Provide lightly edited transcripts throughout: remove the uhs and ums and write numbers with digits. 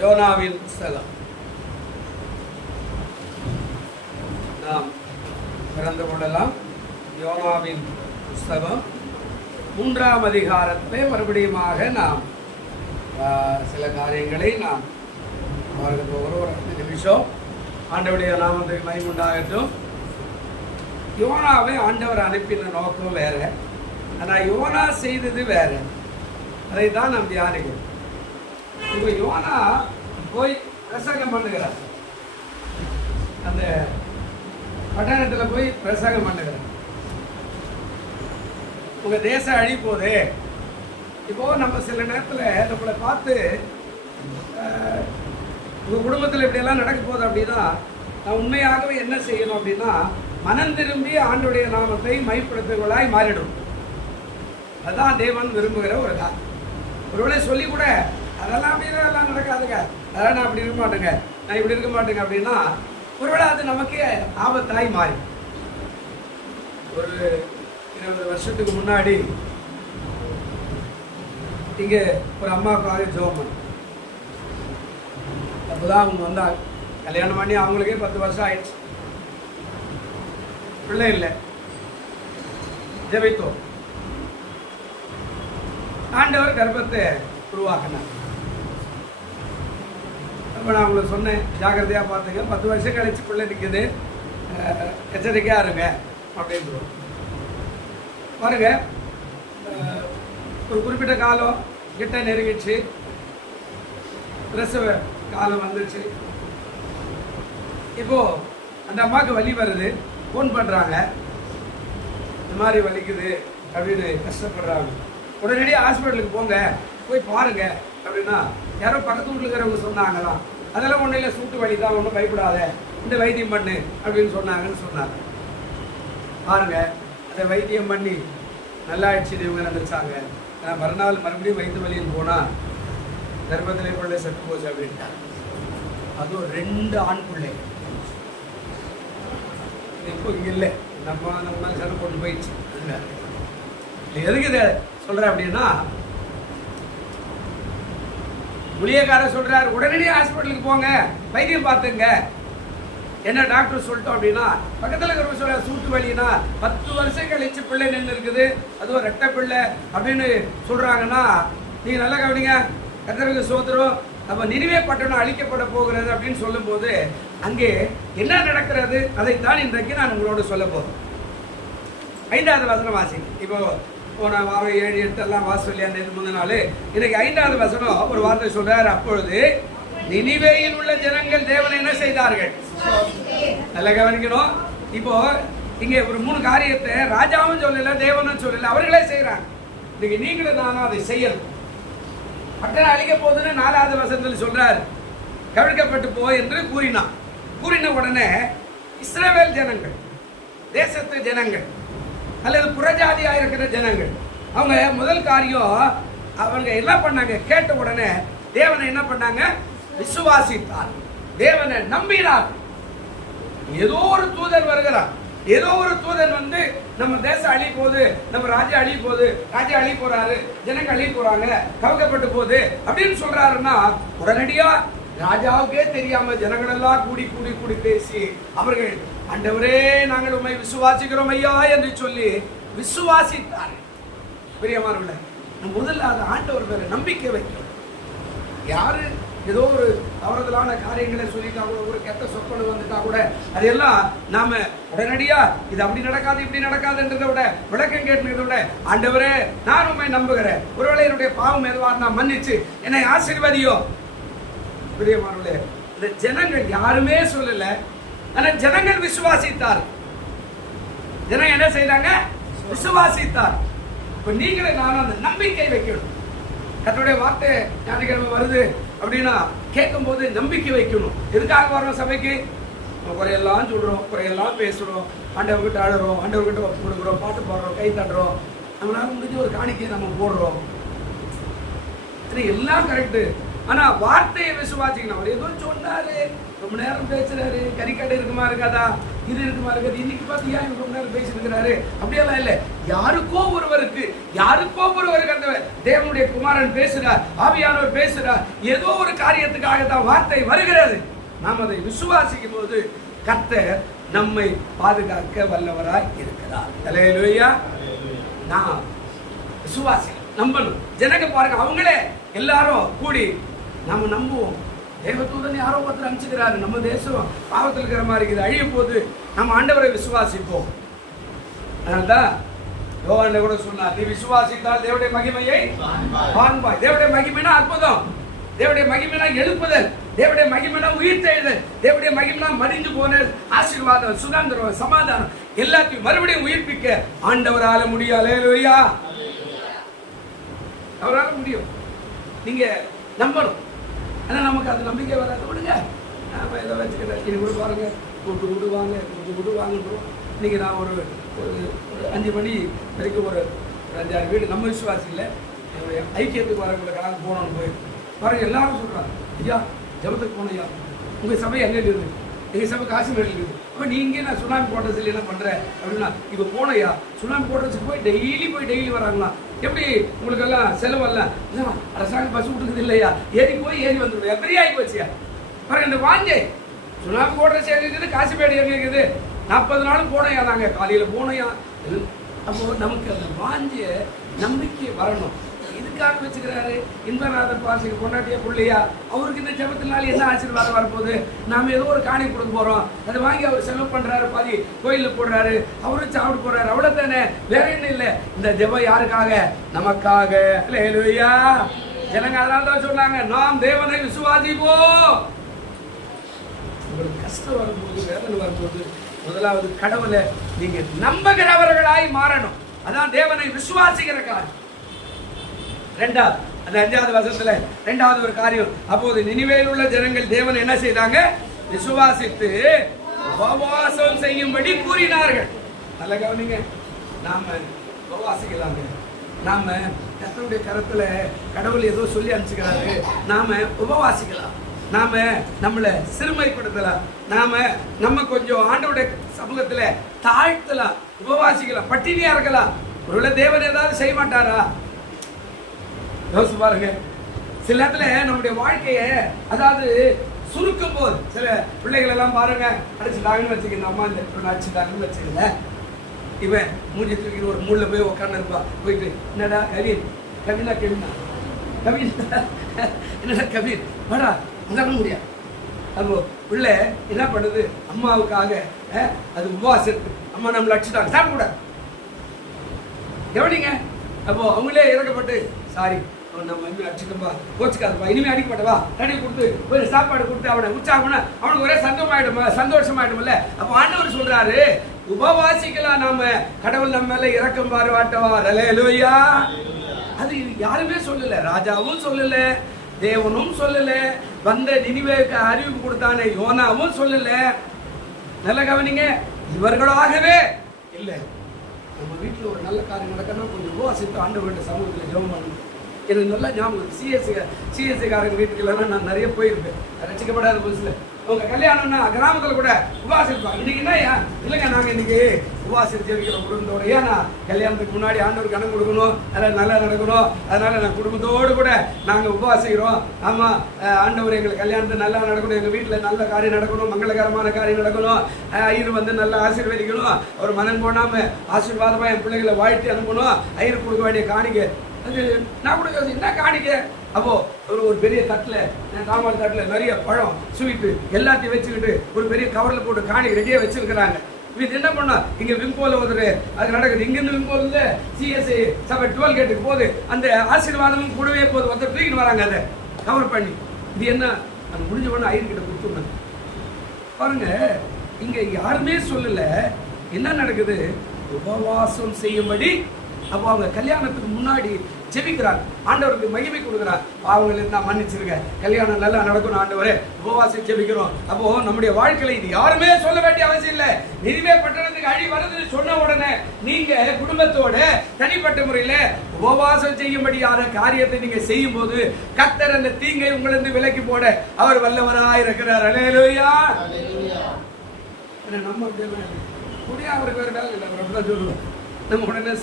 யோனாவின் புஸ்தகம் நாம் திறந்து கொள்ளலாம். யோனாவின் புஸ்தகம் 3ஆம் அதிகாரத்திலே மறுபடியுமாக நாம் சில காரியங்களை நாம் பார்க்க போகிறோம். ஒரு 5 நிமிஷம். ஆண்டவருடைய நாமத்துக்கு மகிமை உண்டாகட்டும். யோனாவை ஆண்டவர் அனுப்பின நோக்கம் வேற, ஆனால் யோனா செய்தது வேற. அதை தான் நாம் தியானிக்கிறோம். இப்போ யோனா போய் பிரசங்கம் பண்ணுகிறார், அந்த பட்டணத்தில் போய் பிரசங்கம் பண்ணுகிறார். உங்க தேசம் அழி போதே. இப்போ நம்ம சில நேரத்தில் நம்மளை பார்த்து உங்க குடும்பத்தில் இப்படியெல்லாம் நடக்க போகுது அப்படின்னா நான் உண்மையாகவே என்ன செய்யணும் அப்படின்னா மனம் திரும்பி ஆண்டுடைய நாமத்தை மைப்படுத்துவர்களாய் மாறிடும். அதுதான் தேவன் விரும்புகிற ஒரு காரியம். ஒருவேளை சொல்லி கூட அதெல்லாம் அப்படின்னா எல்லாம் நடக்காதுங்க, அதெல்லாம் நான் அப்படி இருக்க மாட்டேங்க, நான் இப்படி இருக்க மாட்டேங்க அப்படின்னா ஒருவேளை அது நமக்கே ஆபத்தாய் மாறி. ஒரு 20 வருஷத்துக்கு முன்னாடி இங்கே ஒரு அம்மாவுக்காக ஜெபம் பண்ண. அப்போதான் அவங்க வந்தாங்க. கல்யாணம் பண்ணி அவங்களுக்கே 10 வருஷம் ஆயிடுச்சு, பிள்ளை இல்லை. ஜெபித்தோம். ஆண்டவர் கர்ப்பத்தை உருவாக்கினார். அப்போ நான் உங்களுக்கு சொன்னேன், ஜாக்கிரதையாக பார்த்துங்க, 10 வருஷம் கழிச்சு பிள்ளை நிற்குது, எச்சரிக்கையாக இருங்க அப்படின்னு பாருங்க. ஒரு குறிப்பிட்ட காலம் கிட்ட நெருங்கிடுச்சு, பிரசவ காலம் வந்துடுச்சு. இப்போ அந்த அம்மாவுக்கு வலி வருது, ஃபோன் பண்ணுறாங்க, இந்த மாதிரி வலிக்குது அப்படின்னு கஷ்டப்படுறாங்க. உடனடியாக ஹாஸ்பிட்டலுக்கு போங்க, போய் பாருங்க அப்படின்னா யாரோ பக்கத்து வீட்டில் இருக்கிறவங்க சொன்னாங்களாம். அதெல்லாம் ஒன்றும் இல்லை, சூட்டு வலி தான், ஒன்றும் பயப்படாத, இந்த வைத்தியம் பண்ணு அப்படின்னு சொன்னாங்கன்னு சொன்னாங்க. பாருங்க, அதை வைத்தியம் பண்ணி நல்லா ஆயிடுச்சு இவங்க நினைச்சாங்க. நான் மறுநாள் மறுபடியும் வயிற்று வலின்னு போனால் கர்ப்பத்திலே பிள்ளை செத்து போச்சு அப்படின்ட்டாங்க. அதுவும் 2 ஆண் பிள்ளை. இப்போ இங்கே இல்லை, நம்ம சரி கொண்டு போயிடுச்சு. இல்லை, எதுக்கு இதை சொல்கிறேன் அப்படின்னா, ஊழியக்காரர் சொல்றாரு உடனடியாக ஹாஸ்பிட்டலுக்கு போங்க, வைத்தியம் பார்த்துங்க. என்ன டாக்டர் சொல்லிட்டோம் அப்படின்னா, பக்கத்தில் இருக்கிற சொல்ற சூட்டு வலினா 10 வருஷம் கழிச்சு பிள்ளை நின்று இருக்குது, அதுவும் ரெட்டை பிள்ளை அப்படின்னு சொல்றாங்கன்னா நீங்க நல்லா கவனிங்க. கர்த்தருக்கு சோதரம். அப்ப நினிவே பட்டணம் அழிக்கப்பட போகிறது அப்படின்னு சொல்லும் போது அங்கே என்ன நடக்கிறது அதைத்தான் இன்றைக்கு நான் உங்களோட சொல்ல போறேன். 5வது வசனம் வாசிங்க. இப்போ போன வாரம் 7, 8 எல்லாம் வாசல் அந்த முந்தின நாள். இன்னைக்கு 5வது வசனம் ஒரு வார்த்தை சொல்றாரு. அப்பொழுது நினிவேயில் உள்ள ஜனங்கள் தேவனை என்ன செய்தார்கள்? நல்லா கவனிக்கணும். இப்போ இங்க ஒரு 3 காரியத்தை ராஜாவும் சொல்லல, தேவனும் சொல்லல, அவர்களே செய்யறாங்க. இன்னைக்கு நீங்களும் நானும் அதை செய்யணும். பட்டணம் அழிக்க போகுதுன்னு 4வது வசனத்தில் சொல்றாரு, கவிழ்க்கப்பட்டு போ என்று கூறினான். கூறின உடனே இஸ்ரவேல் ஜனங்கள், தேசத்து ஜனங்கள் அல்லது புறஜாதியாக இருக்கிற ஜனங்கள், அவங்க முதல் காரியம் அவங்க என்ன பண்ணாங்க? கேட்ட உடனே தேவனை என்ன பண்ணாங்க? விசுவாசித்தார், தேவனை நம்பினார். ஏதோ ஒரு தூதன் வருகிறார், ஏதோ ஒரு தூதன் வந்து நம்ம தேசம் அழி போகுது, நம்ம ராஜ்யம் அழி போகுது, ராஜா அழி போறாரு, ஜனங்க அழி போறாங்க, கவக்கப்பட்டு போகுது அப்படின்னு சொல்றாருன்னா உடனடியா ராஜாவுக்கே தெரியாம ஜனங்கள் எல்லாம் கூடி கூடி கூடி பேசி அவர்கள் ஆண்டவரே நாங்கள் உண்மை விசுவாசிக்கிறோம் ஐயா என்று சொல்லி விசுவாசித்தார். பிரியமானவர்களே, முதல்ல அது ஆண்டவர் மேல நம்பிக்கை வைக்கணும். யாரு ஏதோ ஒரு தவறுதலான காரியங்களை சொல்லிட்டா கூட, ஒரு கெட்ட சொப்பனை வந்துட்டா கூட அதெல்லாம் நாம உடனடியா இது அப்படி நடக்காது இப்படி நடக்காதுன்றதை விட, விளக்கம் கேட்டுக்கிறத விட, ஆண்டவரே நான் உண்மை நம்புகிறேன், ஒருவேளை என்னுடைய பாவம் எதுவா நான் மன்னிச்சு என்னை ஆசீர்வதியோ. பிரியமானவர்களே, இந்த ஜனங்கள் யாருமே சொல்லல, ஆனா ஜனங்கள் விசுவாசித்தார். ஜனங்க என்ன செய்யறாங்க? விசுவாசித்தார். இப்ப நீங்களே நானும் அந்த நம்பிக்கை வைக்கணும். கர்த்தருடைய வார்த்தை ஞாயிற்றுக்கிழமை வருது அப்படின்னா கேட்கும் போது நம்பிக்கை வைக்கணும். எதுக்காக வரோம் சபைக்கு? குறையெல்லாம் சொல்றோம், குறையெல்லாம் பேசுறோம், ஆண்டவர்கிட்ட அழுறோம், ஆண்டவர்கிட்ட ஒப்பு கொடுக்குறோம், பாட்டு பாடுறோம், கை தட்டுறோம், நம்மளால முடிஞ்ச ஒரு காணிக்கையை நம்ம போடுறோம். எல்லாம் கரெக்டு. ஆனா வார்த்தையை விசுவாசிக்கணும். அவர் ஏதோ சொன்னாரு, ரொம்ப நேரம் பேசுறாரு, கறிக்கடை இருக்குமா இருக்காதா, இது இருக்குமா இருக்குது. இன்னைக்கு பார்த்து ஏன் ரொம்ப நேரம் பேசிட்டு இருக்கிறாரு அப்படியெல்லாம் இல்லை. யாருக்கோ ஒருவருக்கு அந்த தேவனுடைய குமாரன் பேசுறார், ஆவியானவர் பேசுறார். ஏதோ ஒரு காரியத்துக்காக தான் வார்த்தை வருகிறது. நாம் அதை விசுவாசிக்கும் போது கர்த்தர் நம்மை பாதுகாக்க வல்லவராய் இருக்கிறார். அல்லேலூயா. நான் விசுவாசி நம்பணும். ஜனங்க பாருங்க, அவங்களே எல்லாரும் கூடி நம்ம நம்புவோம். தேவதூதன் யாரோ ஒருத்தர் அனுப்பிச்சுக்கிறாரு, நம்ம தேசம் பாவத்தில் இருக்கிற மாதிரி இருக்குது, அழிய போது நம்ம ஆண்டவரை விசுவாசிப்போம். அதனால்தான் யோவான்ல கூட சொன்னார், நீ விசுவாசித்தால் தேவனுடைய மகிமையை காண்பாய். தேவனுடைய மகிமைனா அற்புதம், தேவனுடைய மகிமைனா எழுப்புதல், தேவனுடைய மகிமைனா உயிர்த்தெழுதல், தேவனுடைய மகிமைனா மடிந்து போன ஆசீர்வாதம், சுதந்திரம், சமாதானம் எல்லாத்தையும் மறுபடியும் உயிர்ப்பிக்க ஆண்டவரால முடியும். அல்லேலூயா. அவரால் முடியும். நீங்க நம்பணும். ஆனா நமக்கு அது நம்பிக்கை வராது. விடுங்க, நாம இதை வச்சுக்கிறேன், இது கூட பாருங்க, கூட்டு விடுவாங்க. இன்னைக்கு நான் ஒரு 5 மணி வரைக்கும் ஒரு 5-6 வீடு நம்ம விசுவாசியில் ஐக்கியத்துக்கு வரவங்களுக்காக போனோன்னு போய் பாருங்க, எல்லாரும் சொல்றாங்க, ஐயா ஜபத்துக்கு போனையா, உங்க சபை எங்க இருக்குது? எங்க சபை காஷ்மீர் இருக்குது. அப்போ நீங்க நான் சுனாமி போடுறதுல என்ன பண்றேன் அப்படின்னா, இப்போ போனையா சுனாமி போடுறதுக்கு போய் டெய்லி வராங்களா? எப்படி உங்களுக்கு எல்லாம் செலவெல்லாம் அரசாங்கம் பஸ் விட்டுக்குது இல்லையா? ஏறி வந்துடுவேன். பெரிய ஆகி போச்சியா பாருங்க. இந்த வாஞ்சை சுனாமி போடுற சேர்ந்து காசிமேடு எங்க இருக்குது? 40 நாளும் போனையா, நாங்க காலையில போனையா. அப்போ நமக்கு அந்த வாஞ்சிய நம்பிக்கை வரணும். இதுக்காக வச்சுக்கிறாரு இன்பநாதர் பாசிக்கு பொண்டாட்டியா பிள்ளையா, அவருக்கு இந்த ஜபத்தினால என்ன ஆசீர்வாதம் வரப்போகுது? நாம ஏதோ ஒரு காணி கொடுக்க போறோம், அதை வாங்கி அவர் செலவு பண்றாரு, பாதி கோயிலில் போடுறாரு, அவரும் சாப்பிட்டு போறாரு, அவ்வளவுதானே, வேற என்ன இல்லை. இந்த ஜபம் யாருக்காக? நமக்காக. அல்லேலூயா. ஜனங்க அதனால தான் சொன்னாங்க, நாம் தேவனை விசுவாசிப்போம். உங்களுக்கு கஷ்டம் வரும்போது, வேதனை வரும்போது, முதலாவது கடவுளை நீங்க நம்புகிறவர்களாய் மாறணும். அதான் தேவனை விசுவாசிக்கிற காரியம். ரெண்டாவது, அந்த 5வது வசனத்துல 2வது ஒரு காரியம், அப்போது நினிவேயில் உள்ள ஜனங்கள் தேவனை என்ன செய்தாங்க? விசுவாசித்து உபவாசம் செய்யும்படி கூறினார்கள். நல்ல கவனிங்க, நாம உபவாசிக்கலாங்க. நாம கர்த்தருடைய கரத்துல கடவுள் ஏதோ சொல்லி அனுப்பிச்சுக்கிறாரு, நாம உபவாசிக்கலாம். நாம நம்மளை சிறுமைப்படுத்தலாம். நம்ம கொஞ்சம் ஆண்டவருடைய சமூகத்துல தாழ்த்தலாம், உபவாசிக்கலாம், பட்டினியா இருக்கலாம். ஒருவேளை தேவன் ஏதாவது செய்ய மாட்டாரா? யோசிச்சு பாருங்க. சில நேரத்துல நம்முடைய வாழ்க்கைய அதாவது சுருக்கும் போது, சில பிள்ளைகள் எல்லாம் பாருங்க, அடிச்சுட்டாங்கன்னு வச்சுக்கோங்க, அம்மா இந்த அடிச்சுட்டாங்கன்னு வச்சுக்கல, இவன் மூஞ்சி தூக்கி ஒரு மூணுல போய் உட்காந்து இருப்பா. போயிட்டு என்னடா கவின் என்னடா கவின் வாடா சொல்ல முடியாது. அப்போ பிள்ளை என்ன பண்ணுது? அம்மாவுக்காக அது உபவாசம், அம்மா நம்மளை அடிச்சுட்டாங்க, சாப்பிடக்கூடாது. கவனிங்க. அப்போ அவங்களே இறக்கப்பட்டு, சாரி நம்ம இனிமே அடிச்சுட்டோம்பா, கோச்சுக்காதப்பா, இனிமே அடிக்க மாட்டவா, தண்ணி கொடுத்து ஒரு சாப்பாடு கொடுத்து அவனை உற்சாகம்னா அவனுக்கு ஒரே சந்தோஷமாயிடும்ல. அப்போ ஆண்டவர் சொல்றாரு, உபவாசிக்கலாம், நாம கடவுள் நம்ம மேல இறக்கம் பாருவாட்டவா. அல்லேலூயா. அது யாருமே சொல்லல, ராஜாவும் சொல்லல, தேவனும் சொல்லல, வந்த நினிவேக்கு அறிவிப்பு கொடுத்தானே யோனாவும் சொல்லல. நல்ல கவனிங்க, இவர்களாகவே இல்லை. நம்ம வீட்டில் ஒரு நல்ல காரியம் நடக்கணும், கொஞ்சம் உபவாசித்து ஆண்டவருடைய சமூகத்தில் ஜெபம் பண்ணணும். எனக்கு நல்லா ஞாபகம், சிஎஸ்சி காரங்க வீட்டுக்கெல்லாம் நான் நிறைய போயிருப்பேன். ரசிக்கப்படாத புதுசுல அவங்க கல்யாணம்னா கிராமத்தில் கூட உபவாசிருப்பாங்க. இன்னைக்கு என்ன இல்லைங்க, நாங்கள் இன்னைக்கு உபவாசித்து ஜெபிக்கிறோம் குடும்பத்தோடு. ஏன்னா கல்யாணத்துக்கு முன்னாடி ஆண்டவர் கணக்கு கொடுக்கணும், அதெல்லாம் நல்லா நடக்கணும், அதனால நான் குடும்பத்தோடு கூட நாங்கள் உபவாசிக்கிறோம். ஆமாம், ஆண்டவர் எங்களுக்கு கல்யாணத்தை நல்லா நடக்கணும், எங்கள் வீட்டில் நல்ல காரியம் நடக்கணும், மங்களகரமான காரியம் நடக்கணும், ஐயர் வந்து நல்லா ஆசீர்வதிக்கணும், அவர் மனம் போடாமல் ஆசீர்வாதமாக என் பிள்ளைகளை வாழ்த்தி அனுப்பணும், ஐயர் கொடுக்க வேண்டிய காணிக்கை. அது நான் கூட என்ன காணிக்க? அப்போ ஒரு பெரிய தட்டில், தாமால் தட்டில் நிறைய பழம், ஸ்வீட்டு எல்லாத்தையும் வச்சுக்கிட்டு ஒரு பெரிய கவரில் போட்டு காணிக்கை ரெடியாக வச்சிருக்கிறாங்க. இது என்ன பண்ணா, இங்க விம்போல ஒரு அது நடக்குது, இங்கிருந்து விம்போல சிஎஸ்ஐ சபை 12 கேட்டுக்கு போகுது, அந்த ஆசீர்வாதமும் கூடவே போகுது, ஒருத்தர் தூக்கிட்டு வராங்க, அதை கவர் பண்ணி. இது என்ன, அது முடிஞ்ச உடனே ஐயர்கிட்ட கொடுத்துருந்தாங்க. பாருங்க, இங்க யாருமே சொல்லல என்ன நடக்குது, உபவாசம் செய்யும்படி. அப்போ அவங்க கல்யாணத்துக்கு முன்னாடி ஜெபிக்கிறாங்க, ஆண்டவருக்கு மகிமை கொடுக்குறாங்க, பாவங்கள் இருந்தால் மன்னிச்சிருங்க, கல்யாணம் நல்லா நடக்கணும் ஆண்டவரே, உபவாசம் ஜெபிக்கிறோம். அப்போ நம்முடைய வாழ்க்கையில இது யாருமே சொல்ல வேண்டிய அவசியம் இல்லை. நினிவே பட்டணத்துக்கு அழி வருதுன்னு சொன்ன உடனே நீங்க குடும்பத்தோட தனிப்பட்ட முறையில உபவாசம் செய்யும்படியான காரியத்தை நீங்க செய்யும் போது கர்த்தர் அந்த தீங்கை உங்களிருந்து விலக்கி போட அவர் வல்லவராய் இருக்கிறார். அல்லேலூயா. நம்ம அப்படியெல்லாம் முடியா அவருக்கு வேறு வேலை இல்லை, அவர் அப்படிதான் சொல்லுவோம். நம்ம உடனே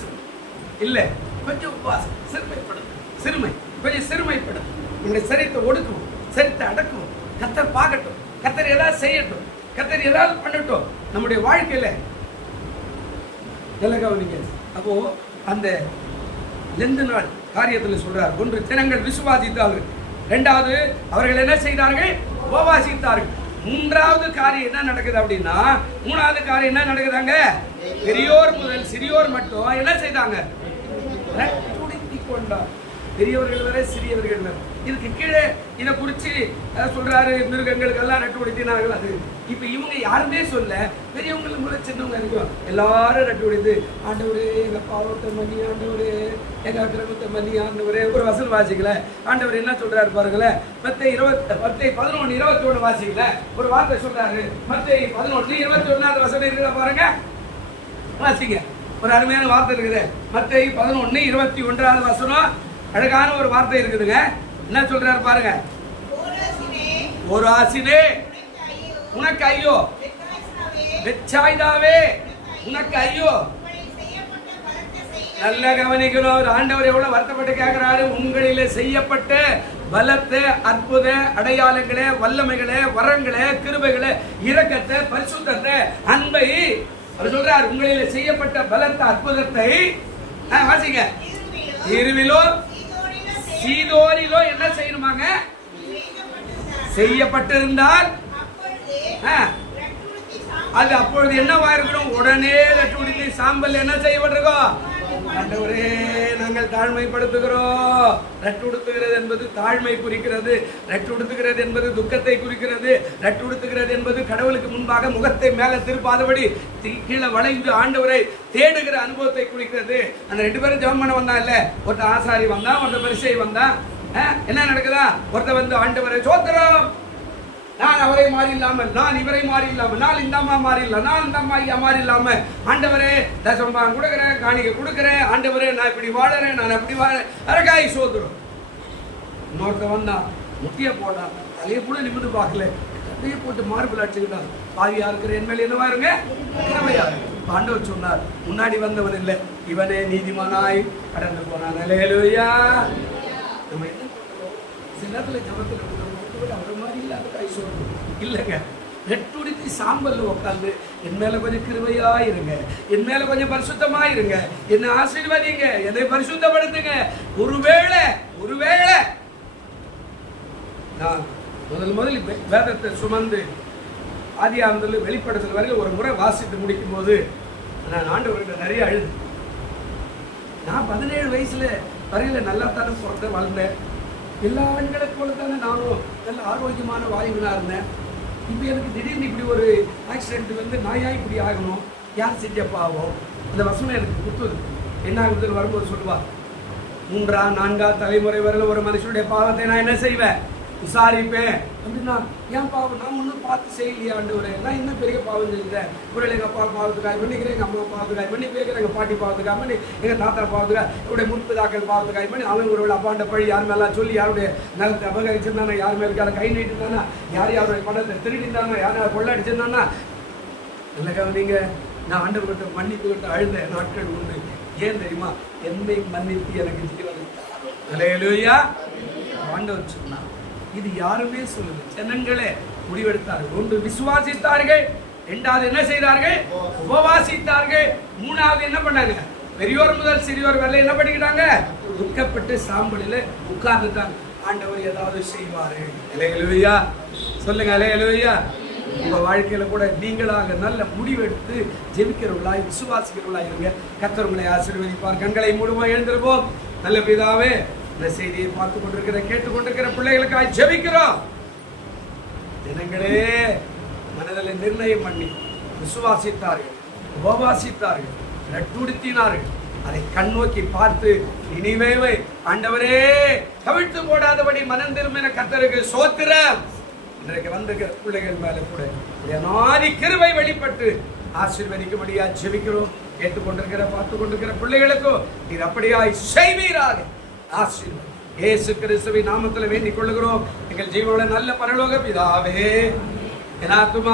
இல்லை, கொஞ்சம் உபவாசம், சிறுமைப்படும், சிறுமை கொஞ்சம் சிறுமைப்படும், நம்முடைய சரீரத்தை ஒடுக்கும், சரீரத்தை அடக்கும். கர்த்தர் பார்க்கட்டும், கர்த்தர் ஏதாவது செய்யட்டும், கர்த்தர் ஏதாவது பண்ணட்டும் நம்முடைய வாழ்க்கையில. நல்ல கவனிங்க. அப்போ அந்த லெந்து நாள் காரியத்தில் சொல்றார், ஒன்று ஜனங்கள் விசுவாசித்தார்கள், இரண்டாவது அவர்கள் என்ன செய்தார்கள், உபவாசித்தார்கள். மூன்றாவது காரியம் என்ன நடக்குது அப்படின்னா, மூணாவது காரியம் என்ன நடக்குதாங்க, பெரியோர் முதல் சிறியோர் மட்டும் என்ன செய்தாங்க, கொண்டார். பெரியவர்கள் வரை சிறியவர்கள் வரை. இதுக்கு கீழே இதை குறிச்சு சொல்றாரு, மிருகங்களுக்கு எல்லாம் நட்டு உடுத்தினார்கள். அது இப்ப இவங்க யாருமே சொல்ல, பெரியவங்களுக்கு முதல்ல சின்னவங்க இருக்கும் எல்லாரும் நட்டு உடுத்து, ஆண்டவரே எங்க பாவத்தை மன்னி, ஆண்டவரே எங்க அக்கிரமத்தை மன்னி, ஆண்டவரே. ஒரு வசனம் வாசிக்கல, ஆண்டவர் என்ன சொல்றாரு பாருங்களேன். மத்தேயு 11:21 வாசிக்கல, ஒரு வார்த்தை சொல்றாரு. மத்தேயு 11:21 வசனம் இருக்குதா பாருங்க, வாசிங்க. ஒரு அருமையான வார்த்தை இருக்குது. மத்தேயு 11:21 வசனம், அழகான ஒரு வார்த்தை இருக்குதுங்க. என்ன சொல்றாரு பாருங்க, ஒரு ஆசினே உனக்கு ஐயோ, வெச்சாய்தாவே உனக்கு ஐயோ. நல்ல கவனிக்கணும். ஆண்டவர் எவ்வளவு வருத்தப்பட்டு கேட்கிறாரு, உங்களிலே செய்யப்பட்ட பலத்தை, அற்புத அடையாளங்களே, வல்லமைகளே, வரங்களே, கிருபைகளே, இரக்கத்தை, பரிசுத்தத்தை, அன்பை அவர் சொல்றார். உங்களிலே செய்யப்பட்ட பலத்தை, அற்புதத்தை வாசிங்க. தீருவிலோ சீதோனிலோ என்ன செய்யணுமாங்க, செய்யப்பட்டிருந்தால் அது அப்பொழுது என்னவா இருக்கணும், உடனே லட்டுடுத்தி சாம்பல் என்ன செய்யப்பட்டிருக்கோம். ஆண்டவரே நாங்கள் தாழ்மைப்படுத்துகிறோம். ரட்டுடுத்துகிறது என்பது தாழ்மை குறிக்கிறது, ரட்டுடுத்துகிறது என்பது துக்கத்தை குறிக்கிறது, ரட்டுடுத்துகிறது என்பது கடவுளுக்கு முன்பாக முகத்தை மேல திருப்பாதபடி கீழே வளைந்து ஆண்டவரை தேடுகிற அனுபவத்தை குறிக்கிறது. அந்த 2 பேரும் ஜெபம் பண்ண வந்தா இல்ல, ஒருத்த ஆசாரி வந்தா, ஒருத்த பரிசை வந்தா. என்ன நடக்குதா, ஒருத்த வந்து ஆண்டவரை சோத்திரம், நான் அவரை மாறி இல்லாமல், நான் இவரை மாறி இல்லாமல், நான் இந்த அம்மா மாறி இல்ல, நான் இந்த அம்மா ஐயா மாறி இல்லாம, ஆண்டவரே தசம்பாகம் கொடுக்குறேன், காணிக்கை கொடுக்குறேன், ஆண்டவரே நான் இப்படி வாழறேன், நான் அப்படி வாழறேன், அரகாய் சோதரும். இன்னொருத்த வந்தா முட்டிய போட்டான், தலையை கூட நிமிந்து பார்க்கல, தலையை போட்டு மார்பிள் அடிச்சுக்கிட்டான். பாவியா இருக்கிற என் மேல என்னவா இருங்க, கிருபையா. ஆண்டவர் சொன்னார், முன்னாடி வந்தவன் இல்லை, இவனே நீதிமானாய் கடந்து போனான். அல்லேலூயா. நம்ம என்ன சில நேரத்தில் ஜபத்தில் அவரை மாதிரி இல்லாத கை சொல்லணும் இல்லைங்க. நெட்டுடித்து சாம்பல் உட்காந்து என் மேல கொஞ்சம் கிருபையா இருங்க, என் மேல கொஞ்சம் பரிசுத்தமா இருங்க, என்னை ஆசீர்வதிங்க, என்னை பரிசுத்தப்படுத்துங்க. ஒருவேளை நான் முதல் வேதத்தை சுமந்து ஆதியாகமத்தில் வெளிப்படுத்தல் வரைக்கும் ஒரு முறை வாசித்து முடிக்கும் போது நான் ஆண்டவர்கிட்ட நிறைய அழுது. நான் 17 வயசுல வரையில நல்லா தானே பிறந்த வளர்ந்தேன், எல்லா ஆண்களை போல தானே நானும் நல்ல ஆரோக்கியமான வாயுவனா இருந்தேன். இப்போ எனக்கு திடீர்னு இப்படி ஒரு ஆக்சிடென்ட் வந்து நாயா இப்படி ஆகணும், யார் செஞ்ச பாவம். அந்த வசனம் எனக்கு குத்துது. என்ன ஆகுதுன்னு வரும்போது சொல்லுவா, 3ஆம் 4ஆம் தலைமுறை வரையில் ஒரு மனுஷனுடைய பாவத்தை நான் என்ன செய்வேன், விசாரிப்பேன் அப்படின்னா. ஏன் பாவம், நான் ஒன்றும் பார்த்து செய்யலையா ஆண்டவரே, நான் இன்னும் பெரிய பாவம் செஞ்சுட்டேன். ஒரு எங்கள் அப்பா பாவத்துக்காக பண்ணிக்கிறேன், எங்கள் அம்மா பாவத்துக்காக பண்ணி பேக்கிறேன், எங்கள் பாட்டி பாவத்துக்காக பண்ணி, எங்கள் தாத்தா பாவத்துக்காக, என்னுடைய முற்பிதாக்கள் பாவத்துக்காக பண்ணி, அவன் ஒரு அப்பாண்ட பழி யார் மேலாம் சொல்லி, யாருடைய நிலத்தை அபகரிச்சிருந்தானா, யார் மேலே கை நீட்டிருந்தானா, யாருடைய பணத்தை திருடிந்தானா, யார் கொள்ளடிச்சிருந்தானா. இல்லை கவனிங்க, நான் ஆண்டவர்கிட்ட மன்னிப்பு கிட்ட அழுத நாட்கள் உண்டு. ஏன் தெரியுமா, என்னை மன்னிப்பு எனக்கு ஜீவனை. அல்லேலூயா. ஆண்டவர் சொன்னார், இது யாருமே சொல்லுது, ஜனங்களே முடிவெடுத்தார்கள். ஒன்று விசுவாசித்தார்கள், இரண்டாவது என்ன செய்தார்கள், உபவாசித்தார்கள், மூணாவது என்ன பண்ணாங்க, பெரியோர் முதல் சிறியோர் வரை என்ன பண்ணிக்கிட்டாங்க, துக்கப்பட்டு சாம்பலில் உட்கார்ந்துட்டாங்க. ஆண்டவர் ஏதாவது செய்வாரு. அல்லேலூயா சொல்லுங்க. அல்லேலூயா. உங்க வாழ்க்கையில கூட நீங்களாக நல்ல முடிவெடுத்து ஜெபிக்கிறவர்களாய் விசுவாசிக்கிறவர்களாய் இருங்க. கர்த்தர் உங்களை ஆசீர்வதிப்பார். கண்களை மூடுவோம், எழுந்திருப்போம். நல்ல பிதாவே, இந்த செய்தியை பார்த்து கொண்டிருக்கிற கேட்டுக்கொண்டிருக்கிற பிள்ளைகளுக்காக ஜெபிக்கிறோம். ஜனங்களே மனதில் நிர்ணயம் பண்ணி விசுவாசித்தார்கள், உபவாசித்தார்கள், நட்டுடுத்தினார்கள். அதை கண்ணோக்கி பார்த்து இனிமேவை ஆண்டவரே கவிழ்த்து போடாதபடி மனம் திரும்பின கர்த்தருக்கு சோத்திரம். இன்றைக்கு வந்திருக்கிற பிள்ளைகள் மேல கூட நாதி கிருபை வெளிப்பட்டு ஆசீர்வதிக்கும்படியா ஜெபிக்கிறோம். கேட்டுக்கொண்டிருக்கிற பார்த்து கொண்டிருக்கிற பிள்ளைகளுக்கும் நீர் அப்படியாய் செய்வீராக. ஆசீர்வாதம் இயேசு கிறிஸ்துவின் நாமத்தில் வேண்டிக் கொள்ளுகிறோம். எங்கள் ஜீவனுள்ள நல்ல பரலோக பிதாவே.